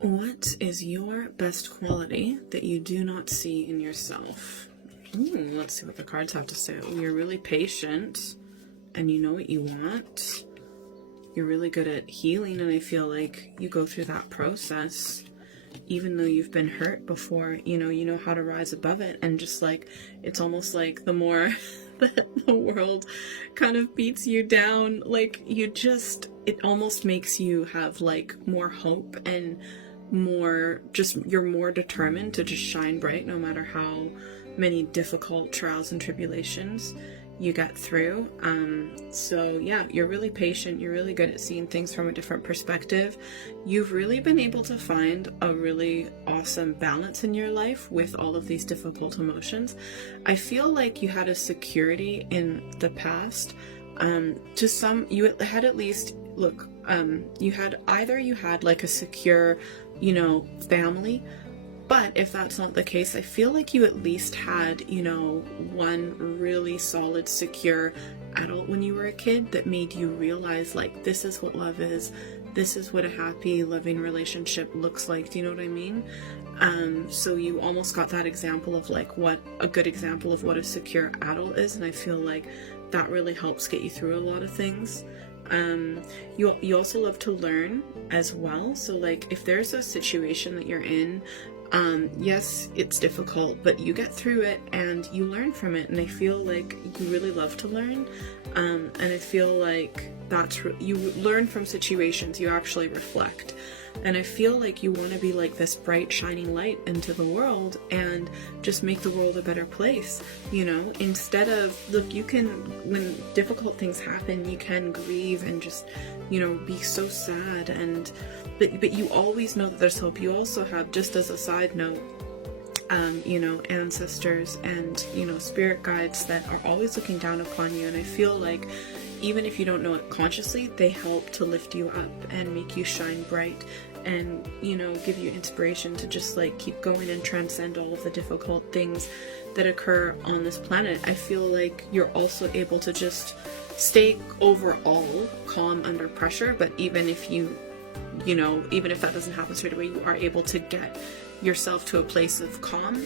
What is your best quality that you do not see in yourself? Let's see what the cards have to say. You're really patient and you know what you want. You're really good at healing, and I feel like you go through that process. Even though you've been hurt before, you know how to rise above it. And just like, it's almost like the more that the world kind of beats you down, like it almost makes you have like more hope and you're more determined to just shine bright no matter how many difficult trials and tribulations you get through. So yeah, you're really patient. You're really good at seeing things from a different perspective. You've really been able to find a really awesome balance in your life with all of these difficult emotions. I feel like you had a security in the past. You had at least, you had like a secure, family. But if that's not the case, I feel like you at least had, one really solid, secure adult when you were a kid that made you realize, like, this is what love is. This is what a happy, loving relationship looks like. Do you know what I mean? So you almost got that example of, like, what a good example of what a secure adult is. And I feel like that really helps get you through a lot of things. You also love to learn as well. So, like, if there's a situation that you're in, yes, it's difficult, but you get through it and you learn from it. And I feel like you really love to learn. And I feel like you learn from situations, you actually reflect. And I feel like you want to be like this bright, shining light into the world and just make the world a better place, instead of, when difficult things happen, you can grieve and just, be so sad. But you always know that there's hope. You also have, just as a side note, ancestors and, spirit guides that are always looking down upon you. And I feel like even if you don't know it consciously, they help to lift you up and make you shine bright and, give you inspiration to just like keep going and transcend all of the difficult things that occur on this planet. I feel like you're also able to just stay overall calm under pressure, but even if even if that doesn't happen straight away, you are able to get yourself to a place of calm.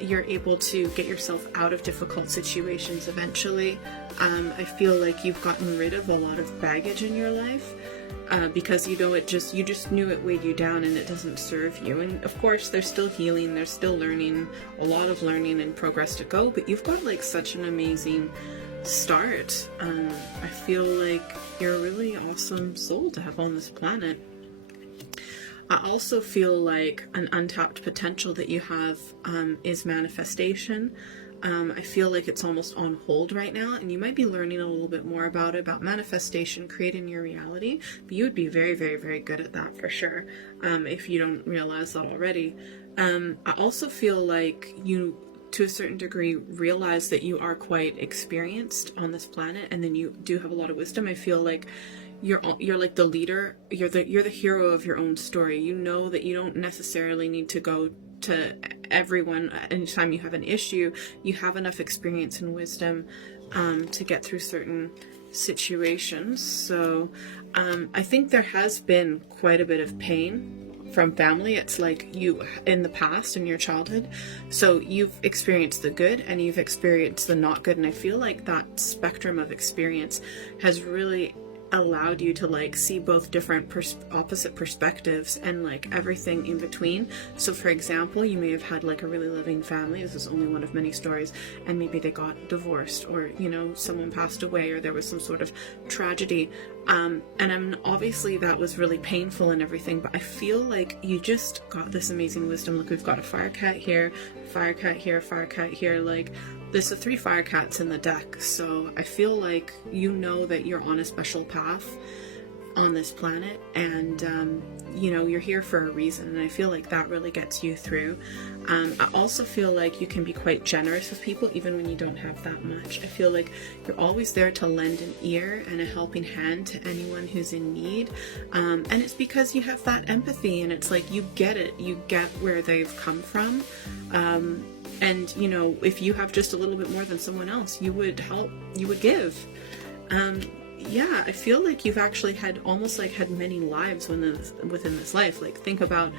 You're able to get yourself out of difficult situations eventually. I feel like you've gotten rid of a lot of baggage in your life, because you just knew it weighed you down and it doesn't serve you. And of course there's still healing, there's still learning, a lot of learning and progress to go, but you've got like such an amazing start. I feel like you're a really awesome soul to have on this planet. I also feel like an untapped potential that you have is manifestation. I feel like it's almost on hold right now, and you might be learning a little bit more about manifestation, creating your reality, but you would be very, very, very good at that for sure, if you don't realize that already. I also feel like you, to a certain degree, realize that you are quite experienced on this planet, and then you do have a lot of wisdom. I feel like you're like the leader, you're the hero of your own story. You know that you don't necessarily need to go to everyone anytime you have an issue. You have enough experience and wisdom to get through certain situations. So I think there has been quite a bit of pain from family. It's like you, in the past, in your childhood, so you've experienced the good and you've experienced the not good, and I feel like that spectrum of experience has really allowed you to like see both different opposite perspectives and like everything in between. So for example, you may have had like a really loving family, this is only one of many stories, and maybe they got divorced, or someone passed away, or there was some sort of tragedy, and obviously that was really painful and everything, but I feel like you just got this amazing wisdom. Look, we've got a fire cat here, fire cat here, fire cat here, like there's the 3 fire cats in the deck. So I feel like that you're on a special path on this planet, and you're here for a reason, and I feel like that really gets you through. I also feel like you can be quite generous with people even when you don't have that much. I feel like you're always there to lend an ear and a helping hand to anyone who's in need, and it's because you have that empathy, and it's like you get it, you get where they've come from, and if you have just a little bit more than someone else, you would help, you would give. yeah, I feel like you've actually had almost like had many lives within this life. Like think about,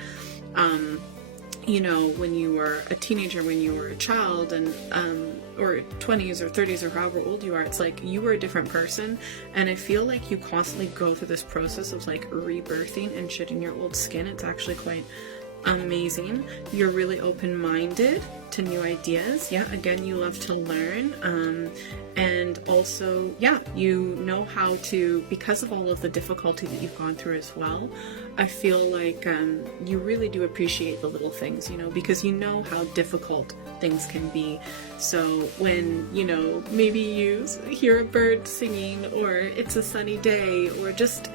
you know, when you were a teenager, when you were a child, and or 20s or 30s or however old you are, it's like you were a different person. And I feel like you constantly go through this process of like rebirthing and shedding your old skin. It's actually quite amazing. You're really open-minded to new ideas. Yeah, again, you love to learn, and also, yeah, you know how to, because of all of the difficulty that you've gone through as well, I feel like you really do appreciate the little things, you know, because you know how difficult things can be. So when, you know, maybe you hear a bird singing, or it's a sunny day, or just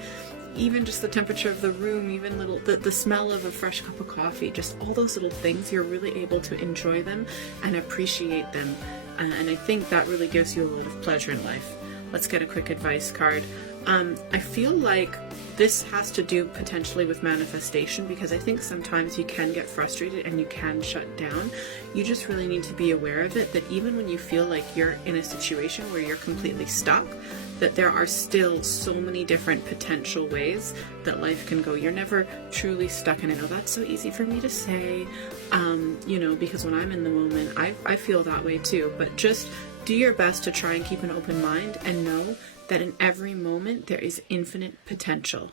even just the temperature of the room, even the smell of a fresh cup of coffee, just all those little things, you're really able to enjoy them and appreciate them. And I think that really gives you a lot of pleasure in life. Let's get a quick advice card. I feel like this has to do potentially with manifestation, because I think sometimes you can get frustrated and you can shut down. You just really need to be aware of it, that even when you feel like you're in a situation where you're completely stuck, that there are still so many different potential ways that life can go. You're never truly stuck. And I know that's so easy for me to say, you know, because when I'm in the moment, I feel that way too. But just do your best to try and keep an open mind and know that in every moment there is infinite potential.